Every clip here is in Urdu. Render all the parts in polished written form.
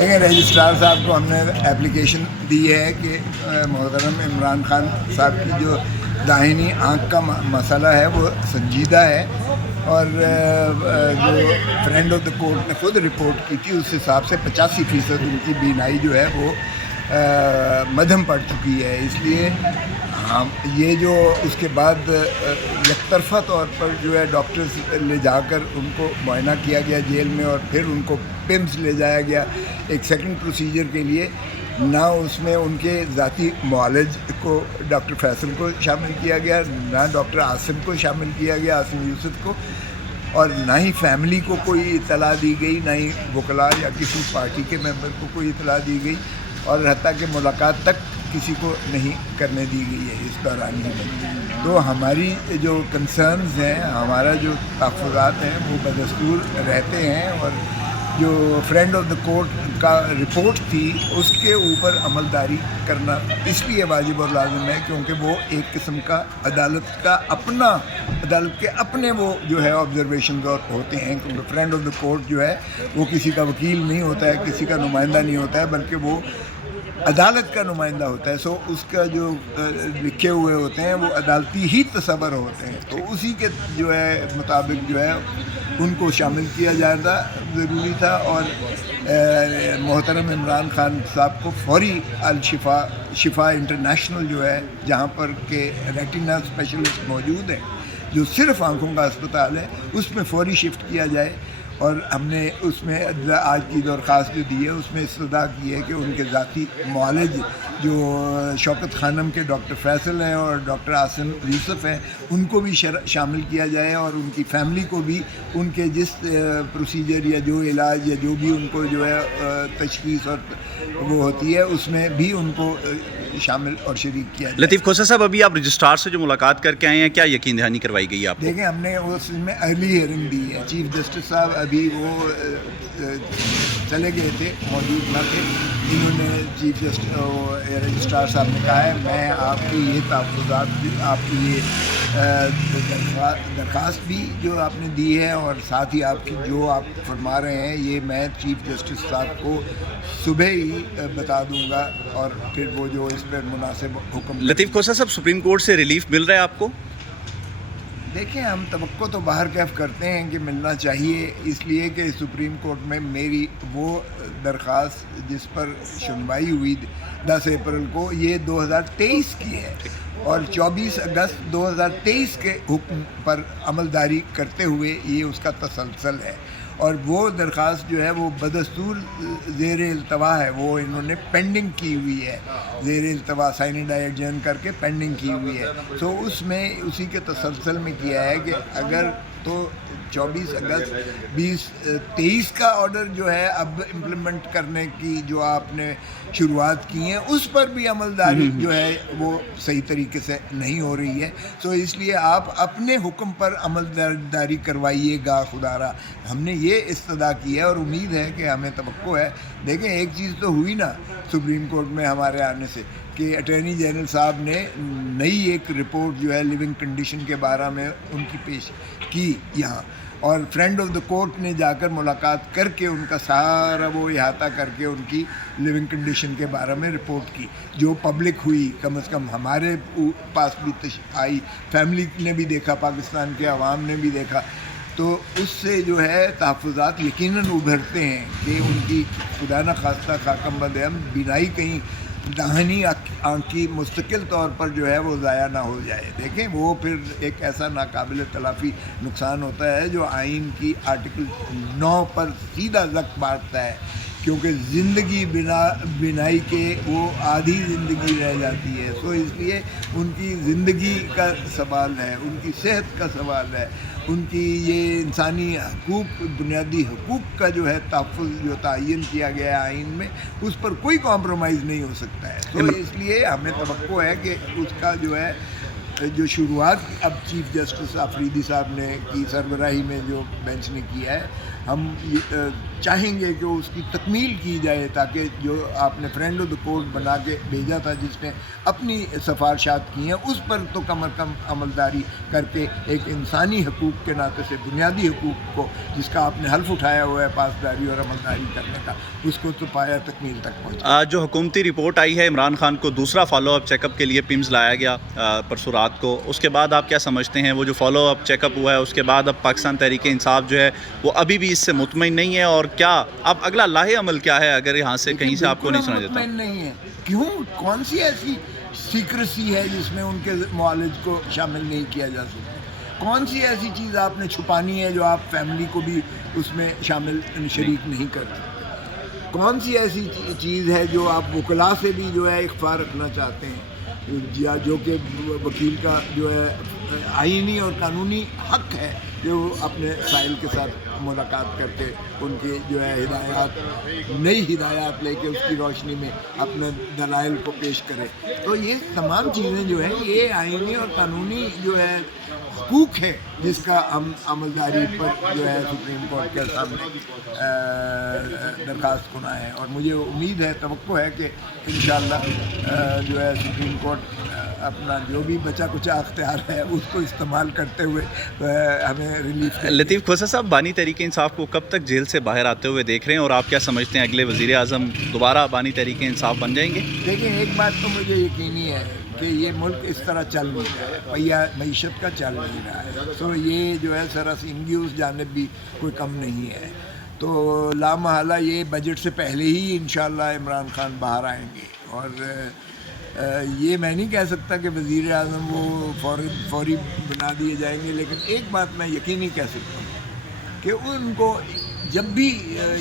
دیکھیں رجسٹرار صاحب کو ہم نے اپلیکیشن دی ہے کہ محترم عمران خان صاحب کی جو داہنی آنکھ کا مسئلہ ہے وہ سنجیدہ ہے، اور جو فرینڈ آف دا کورٹ نے خود رپورٹ کی تھی اس حساب سے 85% ان کی بینائی جو ہے وہ مدھم پڑ چکی ہے. اس لیے یہ جو اس کے بعد یک طرفہ طور پر جو ہے ڈاکٹرز لے جا کر ان کو معائنہ کیا گیا جیل میں، اور پھر ان کو پمز لے جایا گیا ایک سیکنڈ پروسیجر کے لیے. نہ اس میں ان کے ذاتی معالج کو ڈاکٹر فیصل کو شامل کیا گیا، نہ ڈاکٹر عاصم کو شامل کیا گیا، عاصم یوسف کو، اور نہ ہی فیملی کو کوئی اطلاع دی گئی، نہ ہی وکلاء یا کسی پارٹی کے ممبر کو کوئی اطلاع دی گئی، اور حتیٰ کہ ملاقات تک کسی کو نہیں کرنے دی گئی ہے اس دوران ہی میں. تو ہماری جو کنسرنز ہیں، ہمارا جو تحفظات ہیں وہ بدستور رہتے ہیں، اور جو فرینڈ آف دا کورٹ کا رپورٹ تھی اس کے اوپر عملداری کرنا اس لیے واجب اور لازم ہے کیونکہ وہ ایک قسم کا عدالت کے اپنے وہ جو ہے آبزرویشنز ہوتے ہیں، کیونکہ فرینڈ آف دا کورٹ جو ہے وہ کسی کا وکیل نہیں ہوتا ہے، کسی کا نمائندہ نہیں ہوتا ہے، بلکہ وہ عدالت کا نمائندہ ہوتا ہے. سو اس کا جو لکھے ہوئے ہوتے ہیں وہ عدالتی ہی تصور ہوتے ہیں، تو اسی کے جو ہے مطابق جو ہے ان کو شامل کیا جانا ضروری تھا. اور محترم عمران خان صاحب کو فوری شفا انٹرنیشنل جو ہے جہاں پر کہ ریٹینا اسپیشلسٹ موجود ہیں، جو صرف آنکھوں کا اسپتال ہے، اس میں فوری شفٹ کیا جائے. اور ہم نے اس میں آج کی درخواست جو دی ہے اس میں استدعا کی ہے کہ ان کے ذاتی معالج جو شوکت خانم کے ڈاکٹر فیصل ہیں اور ڈاکٹر عاصم یوسف ہیں ان کو بھی شامل کیا جائے، اور ان کی فیملی کو بھی ان کے جس پروسیجر یا جو علاج یا جو بھی ان کو جو ہے تشخیص اور وہ ہوتی ہے اس میں بھی ان کو شامل اور شریک کیا جائے. لطیف کھوسہ صاحب، ابھی آپ رجسٹرار سے جو ملاقات کر کے آئے ہیں، کیا یقین دہانی کروائی گئی ہے آپ کو؟ دیکھیں، ہم نے اس میں ارلی ہیئرنگ دی ہے. چیف جسٹس صاحب ابھی وہ چلے گئے تھے، موجود نہ تھے. انہوں نے چیف جسٹس رجسٹرار صاحب نے کہا ہے میں آپ کی یہ تحفظات، آپ کی یہ درخواست بھی جو آپ نے دی ہے، اور ساتھ ہی آپ کی جو آپ فرما رہے ہیں یہ میں چیف جسٹس صاحب کو صبح ہی بتا دوں گا، اور پھر وہ جو اس پر مناسب حکم. لطیف کھوسہ صاحب، سپریم کورٹ سے ریلیف مل رہا ہے آپ کو؟ دیکھیں، ہم توقع تو باہر کیف کرتے ہیں کہ ملنا چاہیے، اس لیے کہ سپریم کورٹ میں میری وہ درخواست جس پر سنوائی ہوئی 10 اپریل کو یہ 2023 کی ہے، اور 24 اگست 2023 کے حکم پر عملداری کرتے ہوئے یہ اس کا تسلسل ہے. اور وہ درخواست جو ہے وہ بدستور زیر التوا ہے، وہ انہوں نے پینڈنگ کی ہوئی ہے، زیر التوا سائن ڈائی ایڈجرن کر کے پینڈنگ کی ہوئی ہے. تو اس میں اسی کے تسلسل میں کیا ہے کہ اگر تو 24 اگست 2023 کا آرڈر جو ہے اب امپلیمنٹ کرنے کی جو آپ نے شروعات کی ہیں اس پر بھی عملداری جو ہے وہ صحیح طریقے سے نہیں ہو رہی ہے. تو اس لیے آپ اپنے حکم پر عملداری کروائیے گا خدا را. ہم نے یہ استدعا کی ہے اور امید ہے کہ ہمیں توقع ہے. دیکھیں، ایک چیز تو ہوئی نا سپریم کورٹ میں ہمارے آنے سے کہ اٹارنی جنرل صاحب نے نئی ایک رپورٹ جو ہے لیونگ کنڈیشن کے بارے میں ان کی پیش کی یہاں، اور فرینڈ آف دا کورٹ نے جا کر ملاقات کر کے ان کا سارا وہ احاطہ کر کے ان کی لیونگ کنڈیشن کے بارے میں رپورٹ کی، جو پبلک ہوئی. کم از کم ہمارے پاس بھی آئی، فیملی نے بھی دیکھا، پاکستان کے عوام نے بھی دیکھا. تو اس سے جو ہے تحفظات یقیناً ابھرتے ہیں کہ ان کی خدا نہ خواستہ خاکم بدہم بینائی کہیں داہنی آنکھ کی مستقل طور پر جو ہے وہ ضائع نہ ہو جائے. دیکھیں، وہ پھر ایک ایسا ناقابل تلافی نقصان ہوتا ہے جو آئین کی آرٹیکل 9 پر سیدھا زخم بانٹتا ہے، کیونکہ زندگی بینائی کے وہ آدھی زندگی رہ جاتی ہے. سو اس لیے ان کی زندگی کا سوال ہے، ان کی صحت کا سوال ہے، ان کی یہ انسانی حقوق، بنیادی حقوق کا جو ہے تحفظ جو تعین کیا گیا ہے آئین میں، اس پر کوئی کمپرومائز نہیں ہو سکتا ہے. تو اس لیے ہمیں توقع ہے کہ اس کا جو ہے جو شروعات اب چیف جسٹس آفریدی صاحب نے کی سربراہی میں جو بینچ نے کیا ہے، ہم چاہیں گے کہ اس کی تکمیل کی جائے، تاکہ جو آپ نے فرینڈ آف دا کورٹ بنا کے بھیجا تھا جس نے اپنی سفارشات کی ہیں، اس پر تو کم از کم عملداری کر کے ایک انسانی حقوق کے ناطے سے بنیادی حقوق کو جس کا آپ نے حلف اٹھایا ہوا ہے پاسداری اور عملداری کرنے کا، اس کو تو پایا تکمیل تک پہنچا۔ جو حکومتی رپورٹ آئی ہے عمران خان کو دوسرا فالو اپ چیک اپ کے لیے پیمز لایا گیا پرسوں رات کو، اس کے بعد آپ کیا سمجھتے ہیں وہ جو فالو اپ چیک اپ ہوا ہے اس کے بعد اب پاکستان تحریک انصاف جو ہے وہ ابھی بھی اس سے مطمئن نہیں ہے، اور کیا اب اگلا لاہے عمل کیا ہے اگر یہاں سے کہیں سے آپ کو نہیں سنا دیتا؟ مطمئن نہیں ہے، کیوں؟ کون سی ایسی سیکریسی ہے جس میں ان کے معالج کو شامل نہیں کیا جا سکتا؟ کون سی ایسی چیز آپ نے چھپانی ہے جو آپ فیملی کو بھی اس میں شامل شریک نہیں کرتے؟ کون سی ایسی چیز ہے جو آپ وکلاء سے بھی جو ہے اخفا رکھنا چاہتے ہیں، یا جو کہ وکیل کا جو ہے آئینی اور قانونی حق ہے جو اپنے سائل کے ساتھ ملاقات کر کے ان کی جو ہے ہدایات، نئی ہدایات لے کے اس کی روشنی میں اپنے دلائل کو پیش کرے؟ تو یہ تمام چیزیں جو ہیں یہ آئینی اور قانونی جو ہے حقوق ہے جس کا ہم عملداری پر جو ہے سپریم کورٹ کے سامنے درخواست کنا ہے، اور مجھے امید ہے، توقع ہے کہ انشاءاللہ جو ہے سپریم کورٹ اپنا جو بھی بچا کچا اختیار ہے اس کو استعمال کرتے ہوئے ہمیں ریلیف کرے۔ لطیف کھوسہ صاحب، بانی تحریک انصاف کو کب تک جیل سے باہر آتے ہوئے دیکھ رہے ہیں، اور آپ کیا سمجھتے ہیں اگلے وزیر اعظم دوبارہ بانی تحریک انصاف بن جائیں گے؟ دیکھیں، ایک بات تو مجھے یقینی ہے کہ یہ ملک اس طرح چل نہیں رہا ہے، پہیا معیشت کا چل نہیں رہا ہے، تو یہ جو ہے سراسنگی اس جانب بھی کوئی کم نہیں ہے، تو لامحالہ یہ بجٹ سے پہلے ہی انشاءاللہ عمران خان باہر آئیں گے، اور یہ میں نہیں کہہ سکتا کہ وزیر اعظم وہ فوری بنا دیے جائیں گے، لیکن ایک بات میں یقینی کہہ سکتا ہوں کہ ان کو جب بھی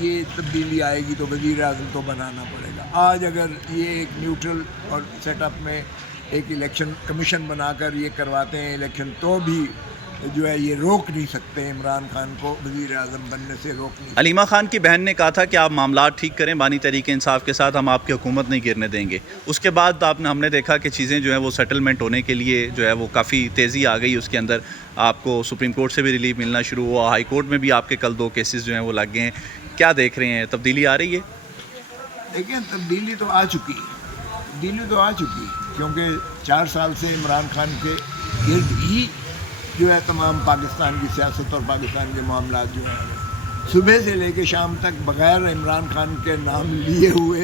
یہ تبدیلی آئے گی تو وزیر اعظم تو بنانا پڑے گا۔ آج اگر یہ ایک نیوٹرل اور سیٹ اپ میں ایک الیکشن کمیشن بنا کر یہ کرواتے ہیں الیکشن، تو بھی جو ہے یہ روک نہیں سکتے، عمران خان کو وزیر اعظم بننے سے روک نہیں سکتے۔ علیمہ خان کی بہن نے کہا تھا کہ آپ معاملات ٹھیک کریں بانی تحریک انصاف کے ساتھ، ہم آپ کی حکومت نہیں گرنے دیں گے۔ اس کے بعد ہم نے دیکھا کہ چیزیں جو ہیں وہ سیٹلمنٹ ہونے کے لیے جو ہے وہ کافی تیزی آ گئی، اس کے اندر آپ کو سپریم کورٹ سے بھی ریلیف ملنا شروع ہوا، ہائی کورٹ میں بھی آپ کے کل 2 کیسز جو ہیں وہ لگ گئے ہیں۔ کیا دیکھ رہے ہیں، تبدیلی آ رہی ہے؟ دیکھیں، تبدیلی تو آ چکی ہے، کیونکہ 4 سال سے عمران خان کے گرد ہی جو ہے تمام پاکستان کی سیاست اور پاکستان کے معاملات جو ہیں صبح سے لے کے شام تک بغیر عمران خان کے نام لیے ہوئے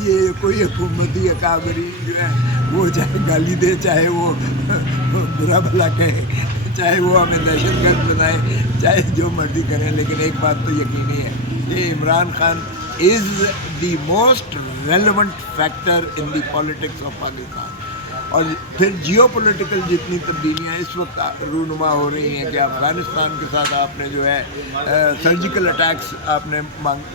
یہ کوئی حکومتی اکابری جو ہے وہ چاہے گالی دے، چاہے وہ برا بھلا کہے، چاہے وہ ہمیں دہشت گرد بنائے، چاہے جو مرضی کریں، لیکن ایک بات تو یقینی ہے کہ Imran Khan is the most relevant factor in the politics of Pakistan. اور پھر جیو پولیٹیکل جتنی تبدیلیاں اس وقت رونما ہو رہی ہیں کہ افغانستان کے ساتھ آپ نے جو ہے سرجیکل اٹیکس آپ نے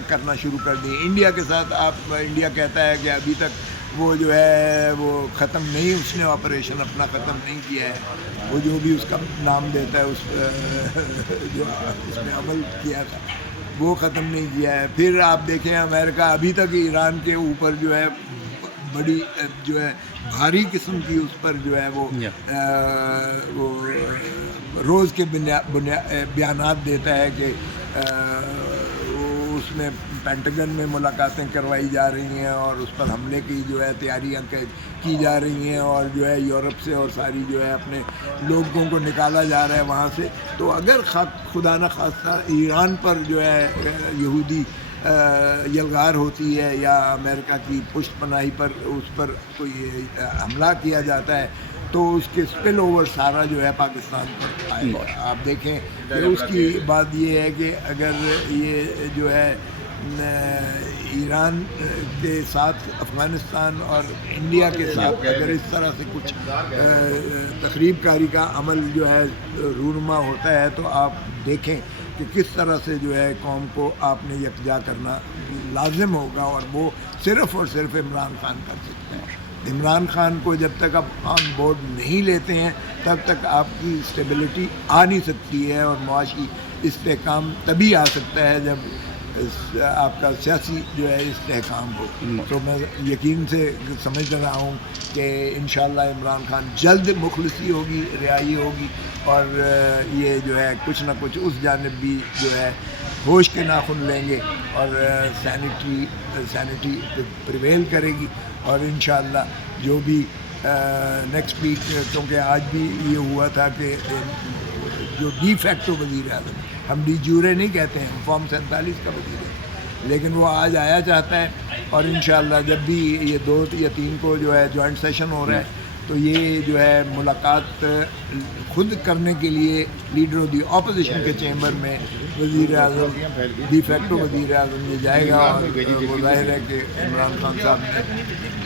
کرنا شروع کر دی، انڈیا کے ساتھ انڈیا کہتا ہے کہ ابھی تک وہ جو ہے وہ ختم نہیں، اس نے آپریشن اپنا ختم نہیں کیا ہے، وہ جو بھی اس کا نام دیتا ہے اس جو اس نے عمل کیا تھا وہ ختم نہیں کیا ہے۔ پھر آپ دیکھیں امریکہ ابھی تک ایران کے اوپر جو ہے بڑی جو ہے بھاری قسم کی اس پر جو ہے وہ روز کے بیانات دیتا ہے کہ اس میں پینٹاگن میں ملاقاتیں کروائی جا رہی ہیں اور اس پر حملے کی جو ہے تیاریاں کی جا رہی ہیں، اور جو ہے یورپ سے اور ساری جو ہے اپنے لوگوں کو نکالا جا رہا ہے وہاں سے۔ تو اگر خدا نہ خواستہ ایران پر جو ہے یہودی یلغار ہوتی ہے یا امریکہ کی پشت پناہی پر اس پر کوئی حملہ کیا جاتا ہے تو اس کے اسپل اوور سارا جو ہے پاکستان پر آئے گا۔ آپ دیکھیں کہ اس کی بات یہ ہے کہ اگر یہ جو ہے ایران کے ساتھ افغانستان اور انڈیا کے ساتھ اگر اس طرح سے کچھ تخریب کاری کا عمل جو ہے رونما ہوتا ہے تو آپ دیکھیں کہ کس طرح سے جو ہے قوم کو آپ نے یکجا کرنا لازم ہوگا، اور وہ صرف اور صرف عمران خان کر سکتے ہیں۔ عمران خان کو جب تک آپ آن بورڈ نہیں لیتے ہیں تب تک آپ کی اسٹیبلٹی آ نہیں سکتی ہے، اور معاشی استحکام تبھی آ سکتا ہے جب آپ کا سیاسی جو ہے استحکام ہو۔ تو میں یقین سے سمجھ رہا ہوں کہ انشاءاللہ عمران خان جلد مخلصی ہوگی، رہائی ہوگی، اور یہ جو ہے کچھ نہ کچھ اس جانب بھی جو ہے ہوش کے ناخن لیں گے اور سینٹی پریویل کرے گی. اور انشاءاللہ جو بھی نیکسٹ ویک، کیونکہ آج بھی یہ ہوا تھا کہ جو ڈی فیکٹو وزیر اعظم، ہم ڈی جیورے نہیں کہتے ہیں، فارم 47 کا وزیر ہے، لیکن وہ آج آیا چاہتا ہے. اور انشاءاللہ جب بھی یہ 2 یا 3 کو جو ہے جوائنٹ سیشن ہو رہا ہے تو یہ جو ہے ملاقات خود کرنے کے لیے لیڈر آف دی اپوزیشن کے چیمبر میں وزیر اعظم، ڈی فیکٹو وزیر اعظم یہ جائے گا. اور وہ ظاہر ہے کہ عمران خان صاحب نے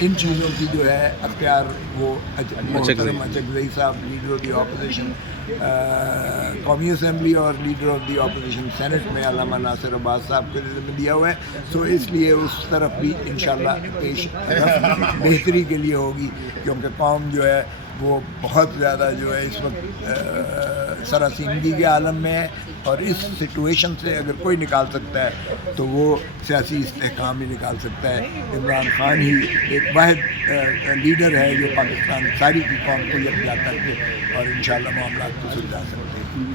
ان چیزوں کی جو ہے اختیار وہ محترم اچکزئی صاحب لیڈر آف دی اپوزیشن قومی اسمبلی اور leader of the opposition senate میں علامہ ناصر عباس صاحب کے ذمہ دیا ہوا ہے. سو اس لیے اس طرف بھی انشاءاللہ پیش رفت بہتری کے لیے ہوگی، کیونکہ قوم جو ہے وہ بہت زیادہ جو ہے اس وقت سراسیمگی کے عالم میں ہے. اور اس سچویشن سے اگر کوئی نکال سکتا ہے تو وہ سیاسی استحکام ہی نکال سکتا ہے. عمران خان ہی ایک واحد لیڈر ہے جو پاکستان ساری کی قوم کو یکجا کر کے اور انشاءاللہ معاملات کو سلجھا سکتے ہیں.